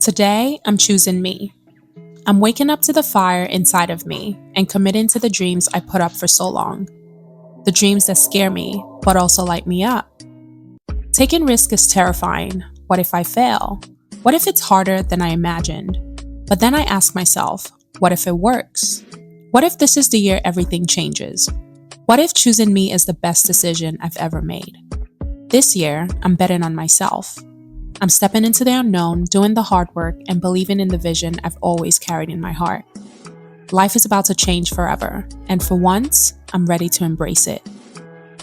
Today, I'm choosing me. I'm waking up to the fire inside of me and committing to the dreams I put up for so long. The dreams that scare me, but also light me up. Taking risk is terrifying. What if I fail? What if it's harder than I imagined? But then I ask myself, what if it works? What if this is the year everything changes? What if choosing me is the best decision I've ever made? This year, I'm betting on myself. I'm stepping into the unknown, doing the hard work, and believing in the vision I've always carried in my heart. Life is about to change forever, and for once, I'm ready to embrace it.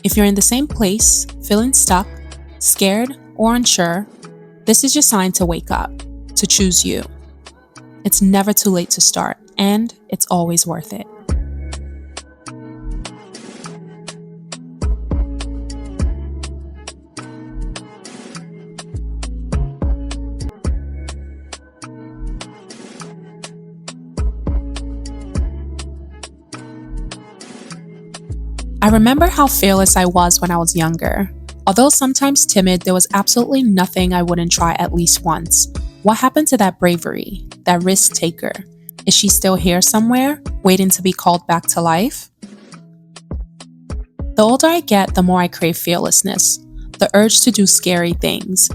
If you're in the same place, feeling stuck, scared, or unsure, this is your sign to wake up, to choose you. It's never too late to start, and it's always worth it. I remember how fearless I was when I was younger. Although sometimes timid, there was absolutely nothing I wouldn't try at least once. What happened to that bravery, that risk taker? Is she still here somewhere, waiting to be called back to life? The older I get, the more I crave fearlessness, the urge to do scary things,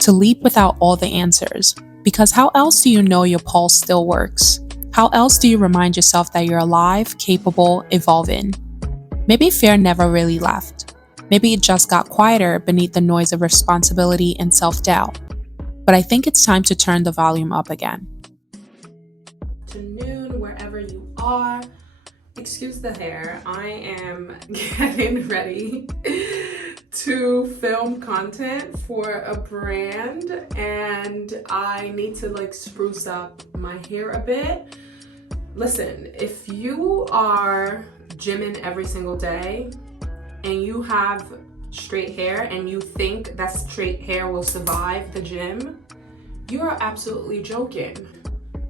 to leap without all the answers. Because how else do you know your pulse still works? How else do you remind yourself that you're alive, capable, evolving? Maybe fear never really left. Maybe it just got quieter beneath the noise of responsibility and self-doubt. But I think it's time to turn the volume up again. Afternoon, wherever you are. Excuse the hair. I am getting ready to film content for a brand, and I need to spruce up my hair a bit. Listen, if you are gymming every single day and you have straight hair and you think that straight hair will survive the gym, you are absolutely joking.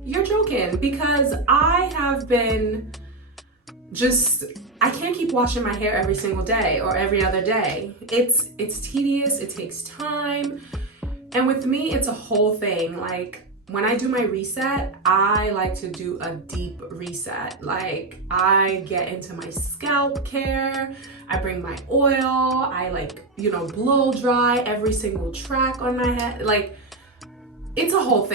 You're joking, because I have been I can't keep washing my hair every single day or every other day. It's tedious, it takes time. And with me, it's a whole thing. When I do my reset, I like to do a deep reset. I get into my scalp care, I bring my oil, I blow dry every single track on my head. It's a whole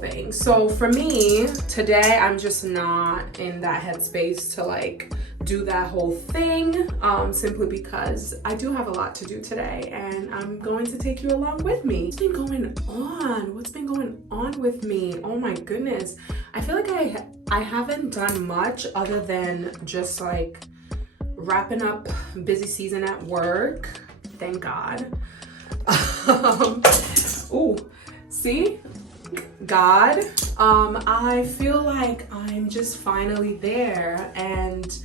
thing. So for me, today, I'm just not in that headspace to do that whole thing, simply because I do have a lot to do today, and I'm going to take you along with me. What's been going on? What's been going on with me? Oh my goodness. I feel like I haven't done much other than just wrapping up busy season at work. Thank God. See? God, I feel like I'm just finally there, and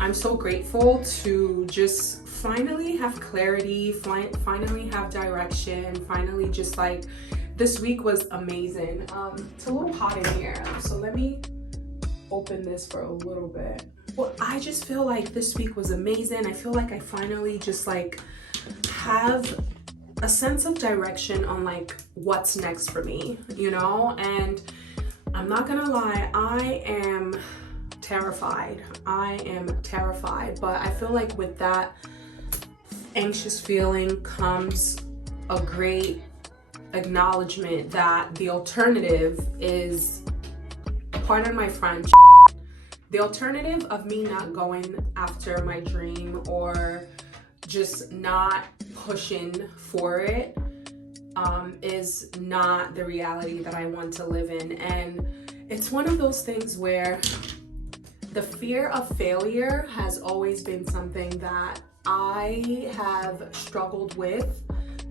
I'm so grateful to just finally have clarity, finally have direction, finally just this week was amazing. It's a little hot in here, so let me open this for a little bit. Well, I just feel like this week was amazing. I feel like I finally just have a sense of direction on what's next for me, and I'm not gonna lie, I am terrified, but I feel like with that anxious feeling comes a great acknowledgement that the alternative is, pardon my French, the alternative of me not going after my dream or just not pushing for it is not the reality that I want to live in. And it's one of those things where the fear of failure has always been something that I have struggled with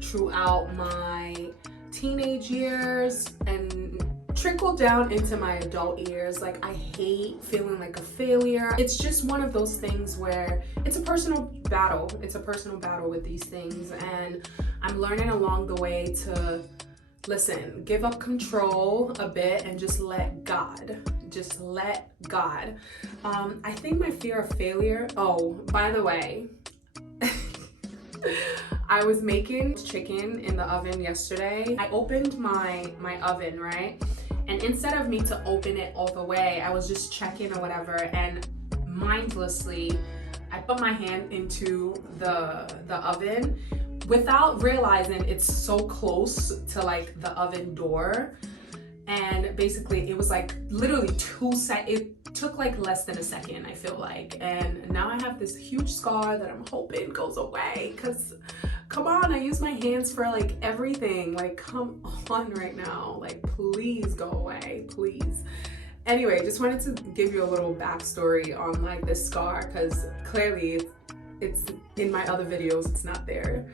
throughout my teenage years and trickled down into my adult years. I hate feeling like a failure. It's just one of those things where it's a personal battle. It's a personal battle with these things, and I'm learning along the way to listen, give up control a bit and just let God. I think my fear of failure, oh, by the way, I was making chicken in the oven yesterday. I opened my oven, right? And instead of me to open it all the way, I was just checking or whatever, and mindlessly, I put my hand into the oven without realizing it's so close to like the oven door. And basically it was like literally 2 seconds. It took like less than a second, I feel like. And now I have this huge scar that I'm hoping goes away, because come on, I use my hands for like everything. Like, come on right now. Like, please go away, please. Anyway, just wanted to give you a little backstory on like this scar, because clearly it's in my other videos, it's not there.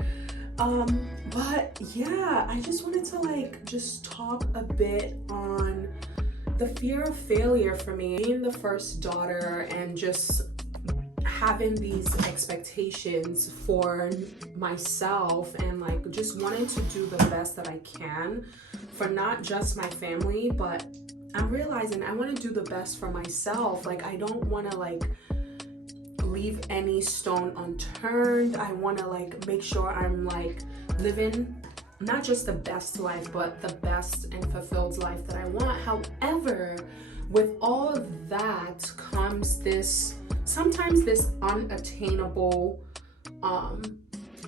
But yeah, I just wanted to like just talk a bit on the fear of failure for me, being the first daughter and just having these expectations for myself, and like just wanting to do the best that I can for not just my family, but I'm realizing I want to do the best for myself. Like, I don't want to like leave any stone unturned. I want to like make sure I'm like living not just the best life, but the best and fulfilled life that I want. However, with all of that comes this, sometimes this unattainable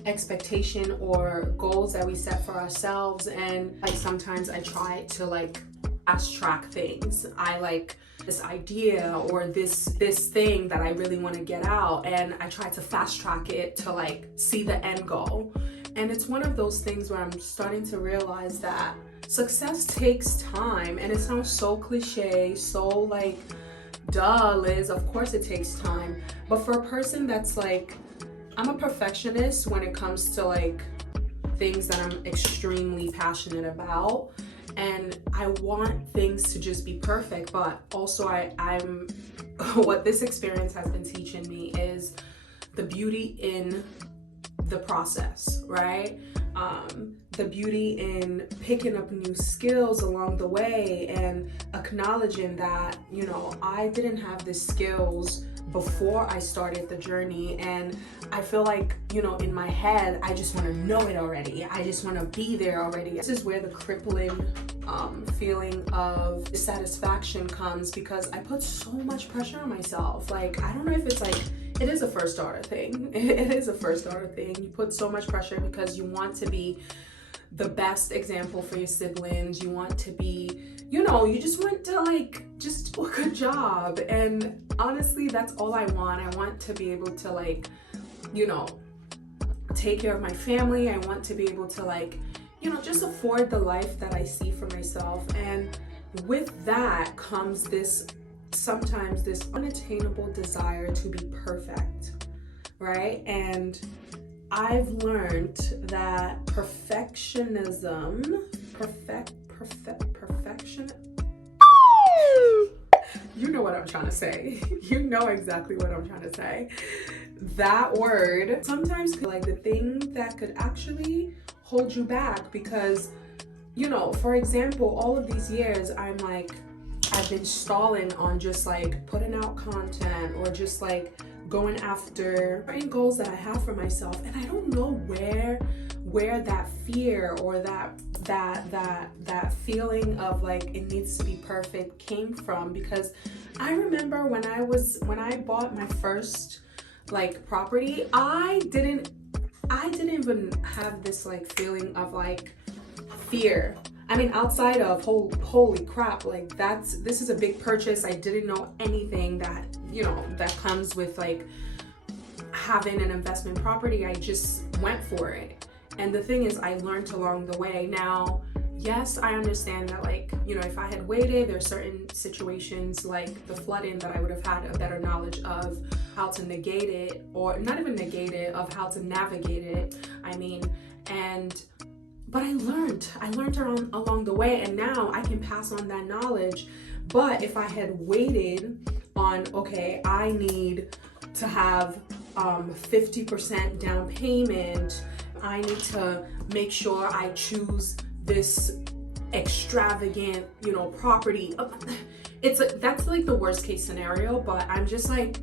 expectation or goals that we set for ourselves. And like sometimes I try to like fast track things. I like this idea or this thing that I really want to get out, and I try to fast track it to like see the end goal. And it's one of those things where I'm starting to realize that success takes time. And it sounds so cliche, so like, duh, Liz, of course it takes time. But for a person that's like, I'm a perfectionist when it comes to like things that I'm extremely passionate about, and I want things to just be perfect. But also I'm what this experience has been teaching me is the beauty in the process, right? The beauty in picking up new skills along the way, and acknowledging that, you know, I didn't have the skills before I started the journey. And I feel like, you know, in my head, I just want to know it already. I just want to be there already. This is where the crippling feeling of dissatisfaction comes, because I put so much pressure on myself. Like, I don't know if it's like, it is a first daughter thing. It is a first daughter thing. You put so much pressure because you want to be the best example for your siblings. You want to be, you know, you just want to like just do a good job. And honestly, that's all I want. I want to be able to like, you know, take care of my family. I want to be able to like, you know, just afford the life that I see for myself. And with that comes this, sometimes this unattainable desire to be perfect, right? And I've learned that perfection, you know what I'm trying to say. You know exactly what I'm trying to say. That word sometimes could like the thing that could actually hold you back, because, you know, for example, all of these years I've been stalling on just like putting out content or just like going after certain goals that I have for myself. And I don't know where that fear or that feeling of like it needs to be perfect came from. Because I remember when I bought my first like property, I didn't even have this like feeling of like fear. I mean, outside of holy crap, like this is a big purchase. I didn't know anything that, you know, that comes with like having an investment property. I just went for it. And the thing is, I learned along the way. Now, yes, I understand that, like, you know, if I had waited, there are certain situations like the flooding that I would have had a better knowledge of how to negate it, or not even negate it, of how to navigate it. I mean, but I learned along the way, and now I can pass on that knowledge. But if I had waited on, okay, I need to have 50% down payment, I need to make sure I choose this extravagant, you know, property. It's like, that's like the worst case scenario. But I'm just like,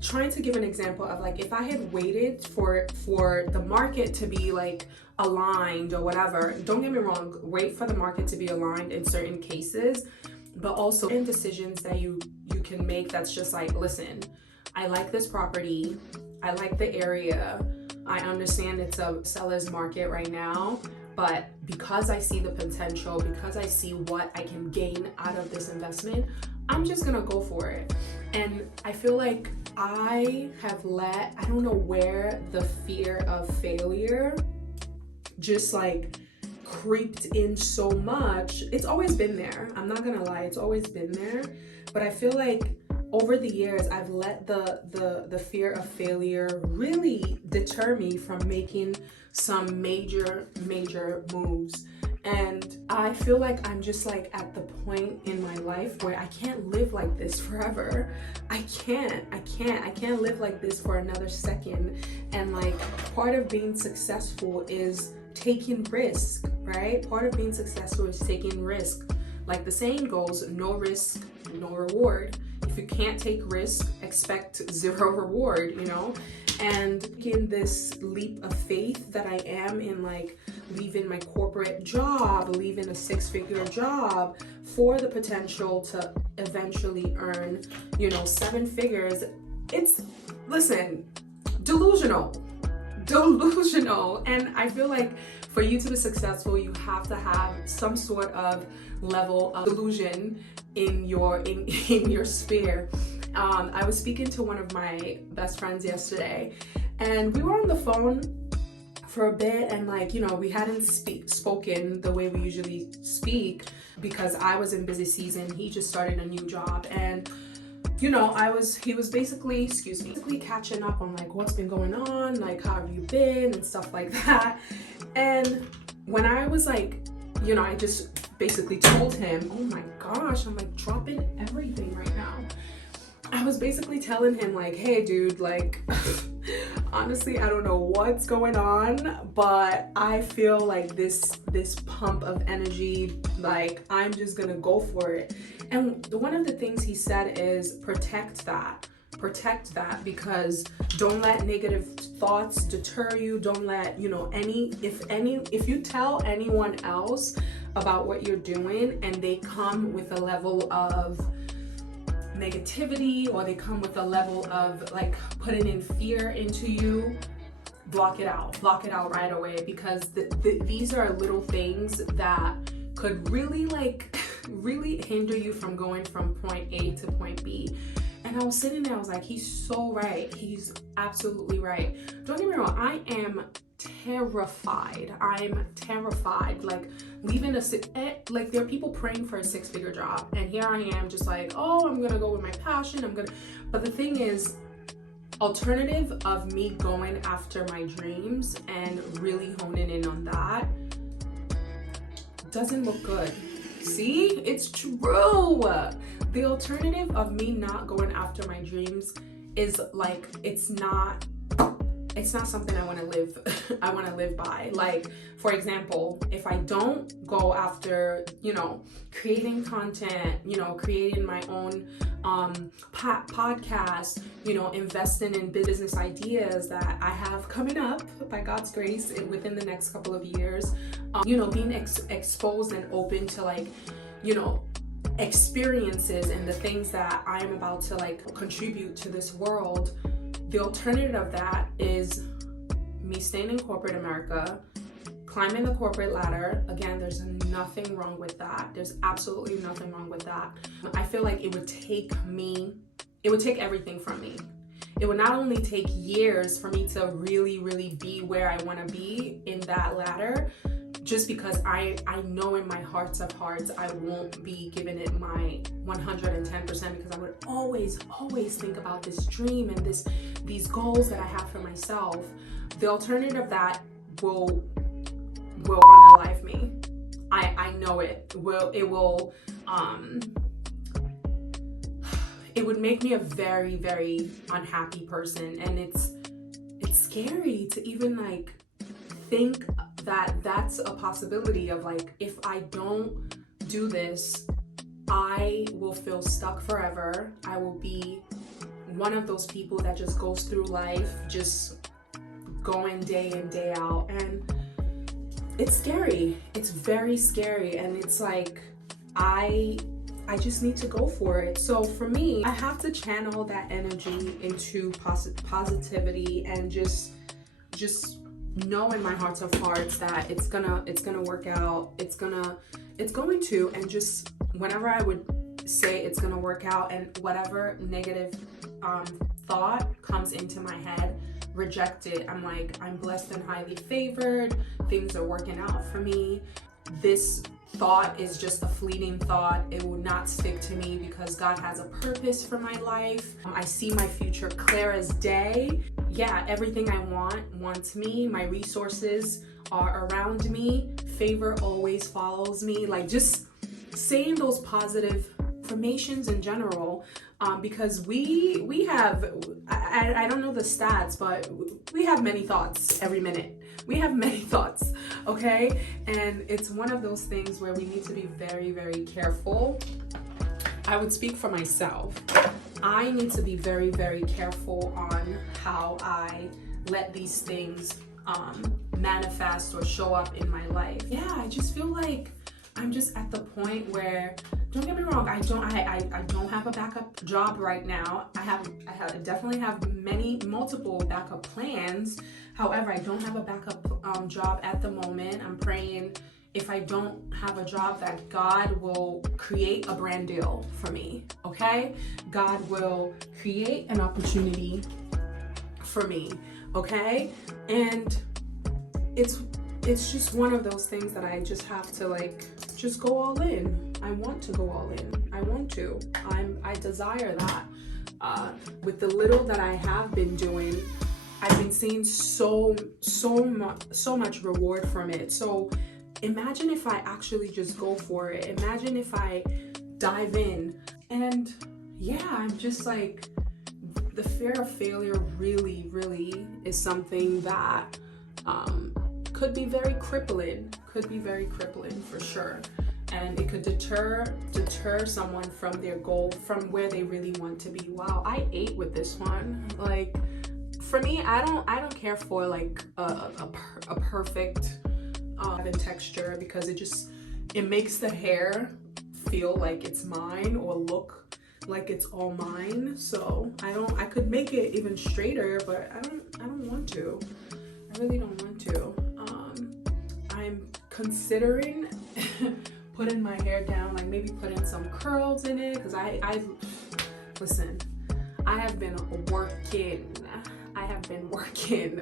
trying to give an example of like, if I had waited for the market to be like aligned or whatever, don't get me wrong, wait for the market to be aligned in certain cases, but also in decisions that you can make that's just like, listen, I like this property, I like the area, I understand it's a seller's market right now, but because I see the potential, because I see what I can gain out of this investment, I'm just gonna go for it. And I feel like I don't know where the fear of failure just like creeped in so much. It's always been there. I'm not gonna lie, it's always been there. But I feel like over the years, I've let the fear of failure really deter me from making some major moves. And I feel like I'm just like at the point in my life where I can't live like this forever. I can't live like this for another second. And like, part of being successful is taking risk, right? Part of being successful is taking risk. Like the saying goes, no risk, no reward. If you can't take risk, expect zero reward, you know? And in this leap of faith that I am in, like leaving my corporate job, leaving a 6-figure job for the potential to eventually earn, 7 figures. It's, listen, delusional. And I feel like for you to be successful, you have to have some sort of level of delusion in your sphere. I was speaking to one of my best friends yesterday, and we were on the phone for a bit, and we hadn't spoken the way we usually speak because I was in busy season. He just started a new job, and he was basically catching up on like what's been going on, like how have you been and stuff like that. And when I was like, I just basically told him, oh my gosh, I'm like dropping everything right now. I was basically telling him like, hey dude, like honestly, I don't know what's going on, but I feel like this pump of energy, like I'm just gonna go for it. And one of the things he said is protect that, because don't let negative thoughts deter you. Don't let, if you tell anyone else about what you're doing and they come with a level of negativity, or they come with a level of like putting in fear into you, block it out right away, because these are little things that could really really hinder you from going from point A to point B. And I was sitting there, I was like, he's so right. He's absolutely right. Don't get me wrong, I am terrified. Like leaving like there are people praying for a 6-figure job, and here I am just like, oh, I'm gonna go with my passion. But the thing is, alternative of me going after my dreams and really honing in on that doesn't look good. See, it's true. The alternative of me not going after my dreams is like, it's not something I want to live by. Like, for example, if I don't go after, creating content, creating my own podcast, investing in business ideas that I have coming up by God's grace within the next couple of years, being exposed and open to like, experiences and the things that I am about to like contribute to this world. The alternative of that is me staying in corporate America, climbing the corporate ladder. Again, there's nothing wrong with that. There's absolutely nothing wrong with that. I feel like it would take everything from me. It would not only take years for me to really, really be where I want to be in that ladder, just because I know in my hearts of hearts I won't be giving it my 110%, because I would always think about this dream and these goals that I have for myself. The alternative of that will unalive me. I know it will. It would make me a very, very unhappy person, and it's scary to even like think that that's a possibility of like, if I don't do this, I will feel stuck forever. I will be one of those people that just goes through life just going day in, day out, and it's scary. It's very scary, and it's like I just need to go for it. So for me, I have to channel that energy into positivity and just know in my heart of hearts that it's gonna work out. It's going to, and just whenever I would say it's gonna work out, and whatever negative thought comes into my head, reject it. I'm like, I'm blessed and highly favored. Things are working out for me. This thought is just a fleeting thought. It will not stick to me because God has a purpose for my life. I see my future clear as day. Yeah, everything I wants me. My resources are around me. Favor always follows me. Like, just saying those positive affirmations in general, because we have, I don't know the stats, but we have many thoughts every minute. We have many thoughts, okay? And it's one of those things where we need to be very, very careful. I would speak for myself. I need to be very, very careful on how I let these things manifest or show up in my life. Yeah, I just feel like I'm just at the point where, don't get me wrong, I don't have a backup job right now. I definitely have multiple backup plans. However, I don't have a backup job at the moment. I'm praying, if I don't have a job, that God will create a brand deal for me, okay? God will create an opportunity for me, okay? And it's just one of those things that I just have to, like, just go all in. I want to go all in. I want to. I desire that. With the little that I have been doing, I've been seeing so much reward from it. So imagine if I actually just go for it. Imagine if I dive in. And yeah, I'm just like, the fear of failure really, really is something that could be very crippling for sure. And it could deter someone from their goal, from where they really want to be. Wow, I ate with this one. Like, for me, I don't care for like a perfect texture, because it makes the hair feel like it's mine or look like it's all mine. So I could make it even straighter, but I don't want to. I really don't want to. I'm considering putting my hair down, like maybe putting some curls in it, because listen, I have been working,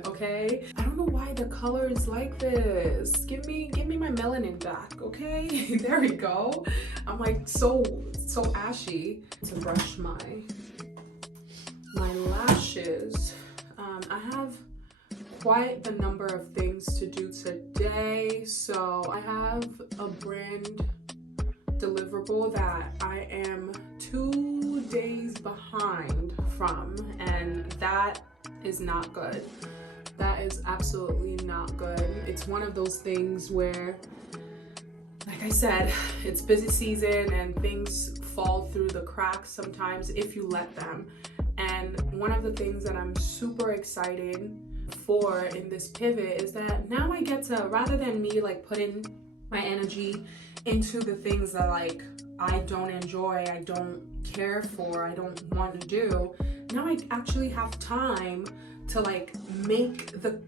okay? I don't know why the color is like this. Give me my melanin back, okay? There we go. I'm like so ashy. To brush my lashes. I have quite the number of things to do today. So I have a brand deliverable that I am 2 days behind from, and that is not good. That is absolutely not good. It's one of those things where, like I said, it's busy season and things fall through the cracks sometimes if you let them. And one of the things that I'm super excited for in this pivot is that now I get to, rather than me like putting my energy into the things that like I don't enjoy, I don't care for, I don't want to do, now I actually have time to like make the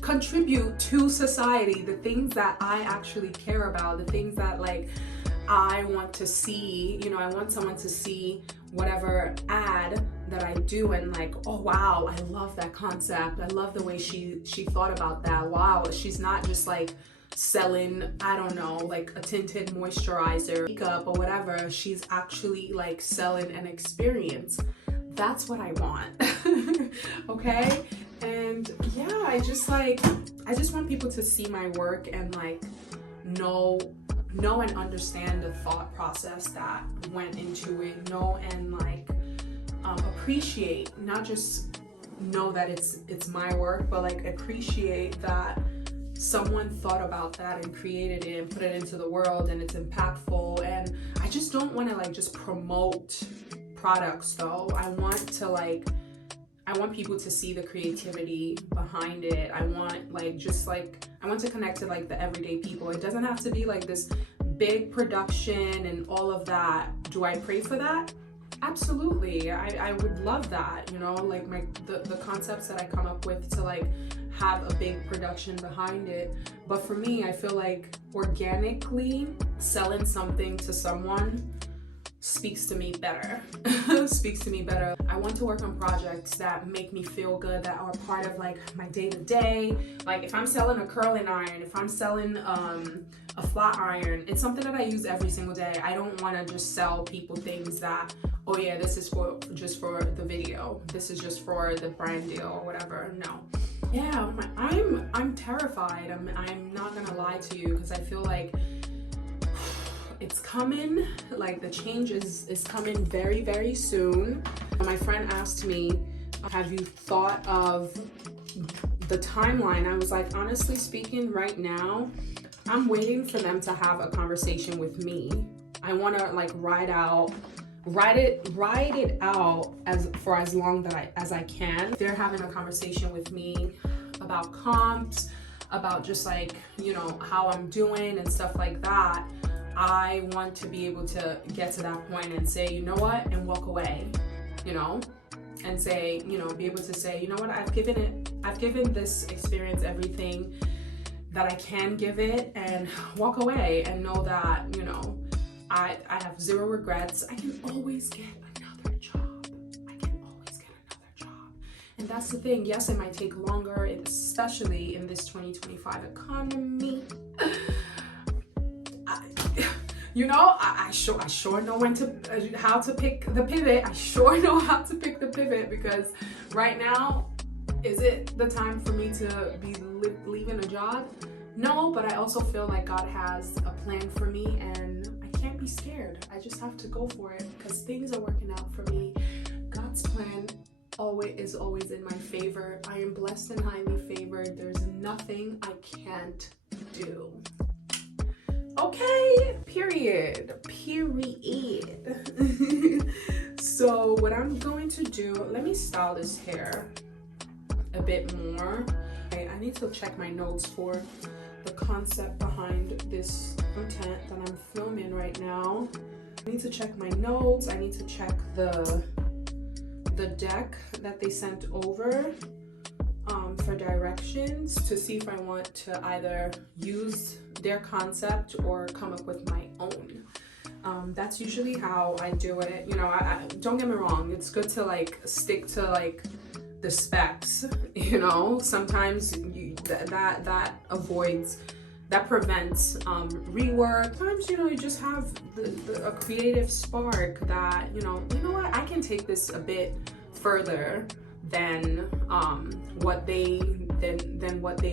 contribute to society, the things that I actually care about, the things that like I want to see. You know, I want someone to see whatever ad that I do and like, oh wow, I love that concept. I love the way she thought about that. Wow, she's not just like selling, I don't know, like a tinted moisturizer, makeup or whatever. She's actually like selling an experience. That's what I want. Okay? And yeah, I just want people to see my work and like know and understand the thought process that went into it, know and like appreciate, not just know that it's my work, but like appreciate that someone thought about that and created it and put it into the world and it's impactful. And I just don't want to like just promote products though. I want people to see the creativity behind it. I want to connect to like the everyday people. It doesn't have to be like this big production and all of that. Do I pray for that? Absolutely. I would love that, you know, like the concepts that I come up with to like have a big production behind it. But for me, I feel like organically selling something to someone speaks to me better. Speaks to me better. I want to work on projects that make me feel good, that are part of like my day-to-day. Like if I'm selling a curling iron, if I'm selling a flat iron, it's something that I use every single day. I don't want to just sell people things that, oh yeah, this is just for the video, this is just for the brand deal or whatever. No. Yeah, I'm terrified. I'm not gonna lie to you, because I feel like it's coming. Like the change is coming very, very soon. My friend asked me, have you thought of the timeline? I was like, honestly speaking, right now, I'm waiting for them to have a conversation with me. I want to like ride it out for as long as I can. They're having a conversation with me about comps, about just like, you know, how I'm doing and stuff like that. I want to be able to get to that point and say, you know what, and walk away, you know, and say, you know, be able to say, you know what, I've given this experience everything that I can give it, and walk away and know that, you know, I have zero regrets. I can always get another job. And that's the thing. Yes, it might take longer, especially in this 2025 economy. I sure know how to pick the pivot. I sure know how to pick the pivot, because right now, is it the time for me to be leaving a job? No, but I also feel like God has a plan for me, and I can't be scared. I just have to go for it, because things are working out for me. God's plan is always in my favor. I am blessed and highly favored. There's nothing I can't do. Okay, period. So what I'm going to do, let me style this hair a bit more. I need to check my notes for the concept behind this content that I'm filming right now. I need to check my notes. I need to check the deck that they sent over for directions, to see if I want to either use their concept or come up with my own. That's usually how I do it. You know, I don't get me wrong, it's good to like stick to like the specs, you know. Sometimes that prevents rework. Sometimes, you know, you just have a creative spark that, you know what, I can take this a bit further than what they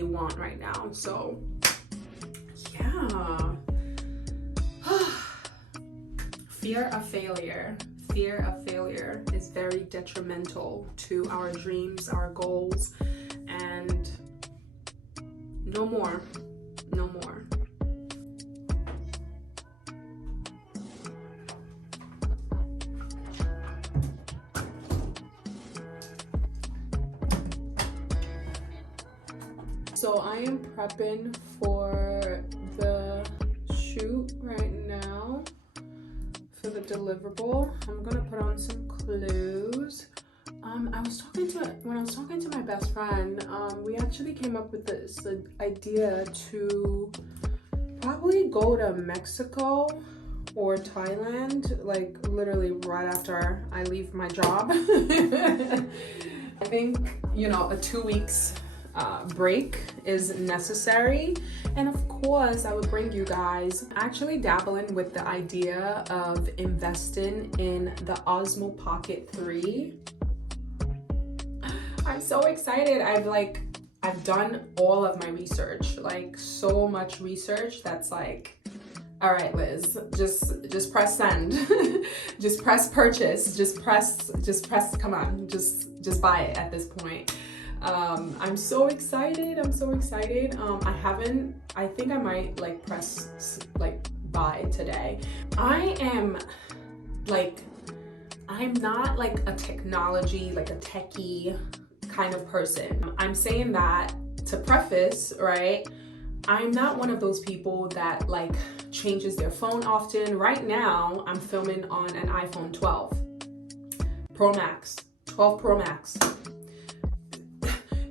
want right now. So yeah. Fear of failure is very detrimental to our dreams, our goals, and no more. So I am prepping for the shoot right now, for the deliverable. I'm gonna put on some clothes. When I was talking to my best friend, we actually came up with this idea to probably go to Mexico or Thailand, like literally right after I leave my job. I think, you know, a 2 weeks break is necessary, and of course I would bring you guys actually dabbling with the idea of investing in the Osmo Pocket 3. I'm so excited. I've done all of my research, like so much research that's like, all right, Liz, just press send. Just press purchase, just press, come on, just buy it at this point. I'm so excited. I think I might like press like buy today. I I'm not like a technology, like a techie kind of person. I'm saying that to preface, right? I'm not one of those people that like changes their phone often. Right now, I'm filming on an iPhone 12 Pro Max, 12 Pro Max.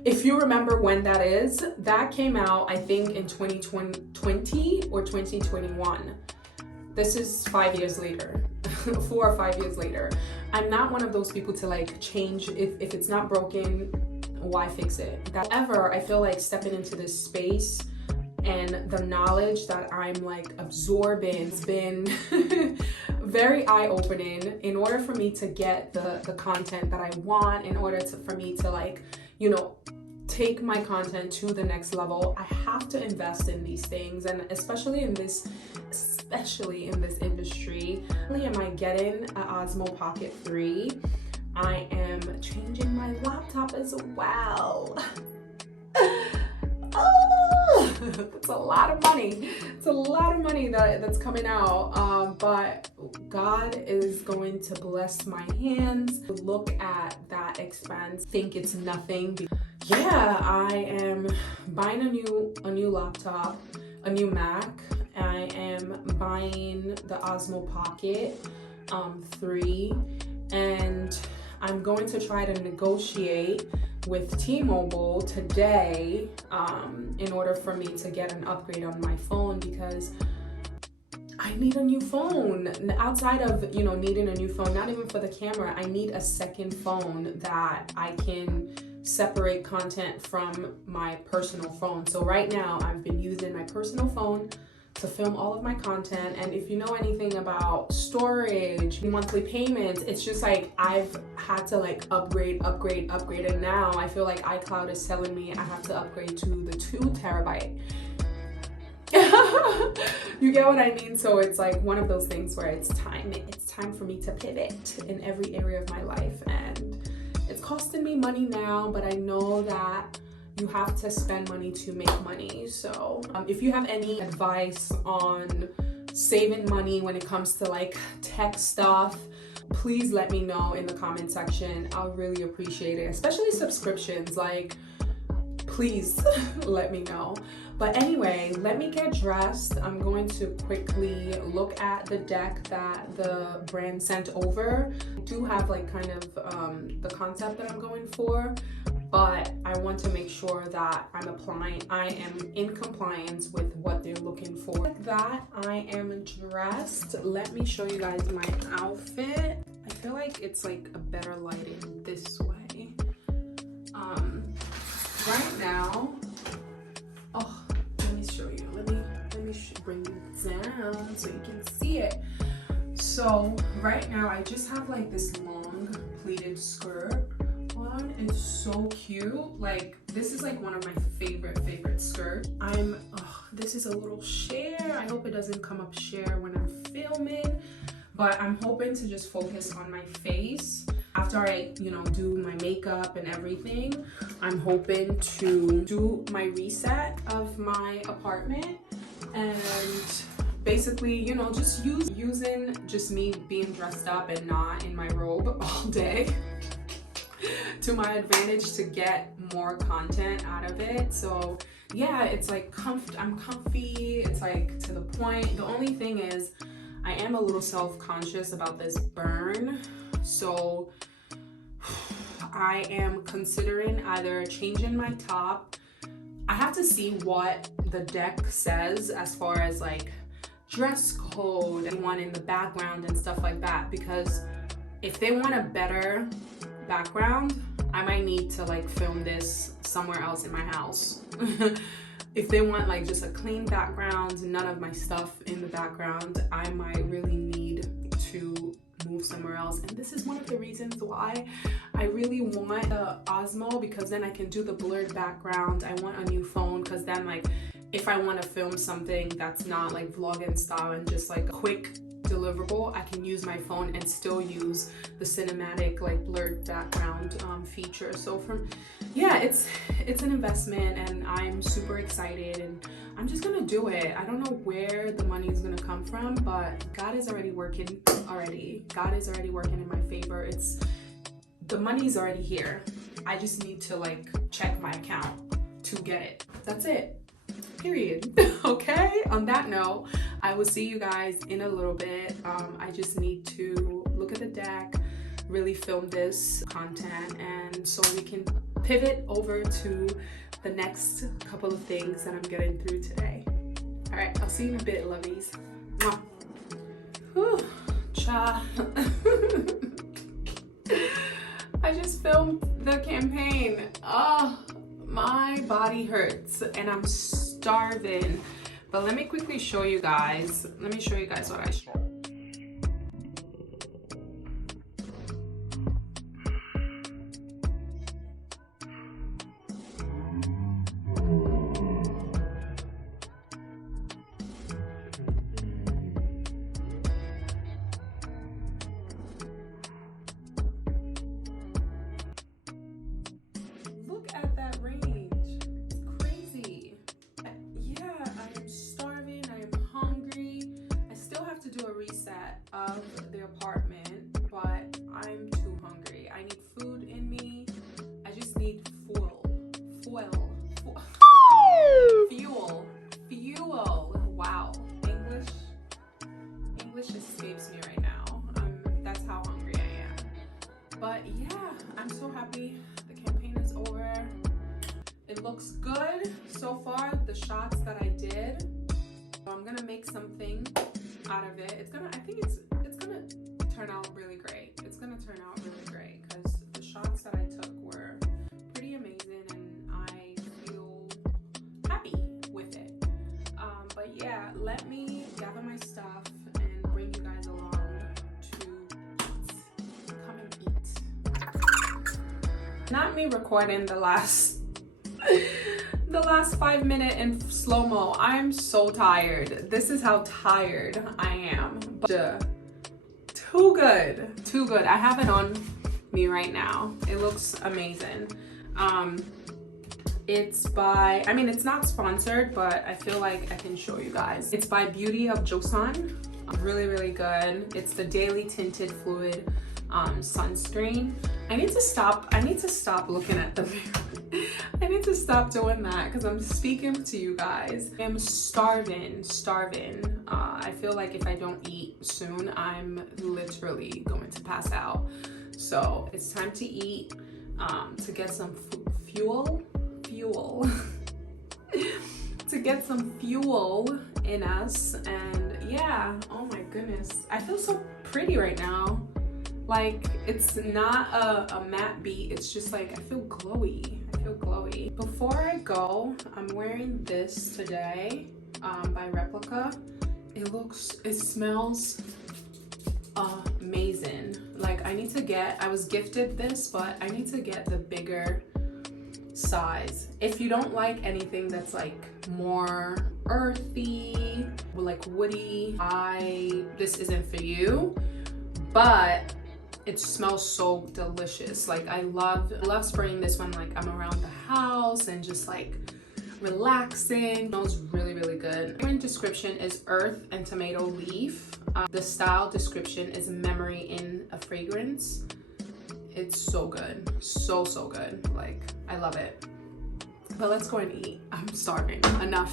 If you remember when that is, that came out, I think in 2020 or 2021. This is 5 years later, 4 or 5 years later. I'm not one of those people to like change, if it's not broken, why fix it? However, I feel like stepping into this space and the knowledge that I'm like absorbing has been very eye-opening. In order for me to get the content that I want, in order for me to like, you know, take my content to the next level, I have to invest in these things. And especially in this industry, not only am I getting an Osmo Pocket 3, I am changing my laptop as well. Oh, that's a lot of money. It's a lot of money that's coming out. But God is going to bless my hands. Look at that expense, think it's nothing. Yeah, I am buying a new laptop, a new Mac. I am buying the Osmo Pocket 3, and I'm going to try to negotiate with T-Mobile today in order for me to get an upgrade on my phone, because I need a new phone. Outside of, you know, needing a new phone, not even for the camera, I need a second phone that I can separate content from my personal phone. So right now I've been using my personal phone to film all of my content, and if you know anything about storage, monthly payments, it's just like I've had to like upgrade, and now I feel like iCloud is telling me I have to upgrade to the 2 terabyte. You get what I mean? So it's like one of those things where it's time for me to pivot in every area of my life, and it's costing me money now, but I know that you have to spend money to make money. So if you have any advice on saving money when it comes to like tech stuff, please let me know in the comment section. I'll really appreciate it, especially subscriptions. Like, please let me know. But anyway, let me get dressed. I'm going to quickly look at the deck that the brand sent over. I do have like kind of the concept that I'm going for, but I want to make sure that I am in compliance with what they're looking for. Like that, I am dressed. Let me show you guys my outfit. I feel like it's like a better lighting this way. Right now, oh, let me show you. Let me bring it down so you can see it. So right now, I just have like this long pleated skirt on. It's so cute. Like, this is like one of my favorite skirts. This is a little sheer. I hope it doesn't come up sheer when I'm filming, but I'm hoping to just focus on my face. After I, you know, do my makeup and everything, I'm hoping to do my reset of my apartment and basically, you know, just using just me being dressed up and not in my robe all day to my advantage to get more content out of it. So yeah, it's like I'm comfy. It's like to the point. The only thing is I am a little self-conscious about this burn. So I am considering either changing my top. I have to see what the deck says as far as like dress code and one in the background and stuff like that, because if they want a better background, I might need to like film this somewhere else in my house. If they want like just a clean background, none of my stuff in the background, I might really need to move somewhere else. And this is one of the reasons why I really want the Osmo, because then I can do the blurred background. I want a new phone, because then like if I want to film something that's not like vlogging style and just like a quick deliverable. I can use my phone and still use the cinematic like blurred background feature. So yeah, it's an investment, and I'm super excited, and I'm just gonna do it. I don't know where the money is gonna come from, but God is already working already. God is already working in my favor. The money's already here. I just need to like check my account to get it. That's it. Period. Okay, on that note, I will see you guys in a little bit. I just need to look at the deck, really film this content, and so we can pivot over to the next couple of things that I'm getting through today. All right, I'll see you in a bit, lovies. Mwah. Whew, cha. I just filmed the campaign. Oh, my body hurts and I'm starving. But let me quickly show you guys. Let me show you guys what I showed. Look at that range. It's crazy. Yeah, I am starving. I am hungry. I still have to do a reset of the apartment, but I'm too hungry. I need food in me. I just need fuel. Wow. English escapes me right now. That's how hungry I am. But yeah, I'm so happy. The campaign is over. It looks good so far, the shots that I did. So I'm gonna make something out of it. I think it's gonna turn out really great. It's gonna turn out really great because the shots that I took were pretty amazing, and I feel happy with it. But yeah, let me gather my stuff and bring you guys along to eat. Come and eat. Not me recording the last 5 minutes in slow-mo. I'm so tired. This is how tired I am. But too good. I have it on me right now. It looks amazing. It's by, I mean, it's not sponsored, but I feel like I can show you guys. It's by Beauty of Joseon. Really good. It's the Daily Tinted Fluid sunscreen. I need to stop looking at the mirror. I need to stop doing that because I'm speaking to you guys. I'm starving. I feel like if I don't eat soon, I'm literally going to pass out. So it's time to eat, to get some fuel. To get some fuel in us. And yeah, oh my goodness, I feel so pretty right now. Like, it's not a matte beat, it's just like I feel glowy. Before I go, I'm wearing this today by Replica. It smells amazing. Like, I was gifted this, but I need to get the bigger size. If you don't like anything that's like more earthy, like woody, this isn't for you. But it smells so delicious. Like, I love spraying this when like I'm around the house and just like relaxing. It smells really good. The description is earth and tomato leaf. The style description is memory in a fragrance. It's so good, so good. Like, I love it. But let's go and eat. I'm starving. Enough.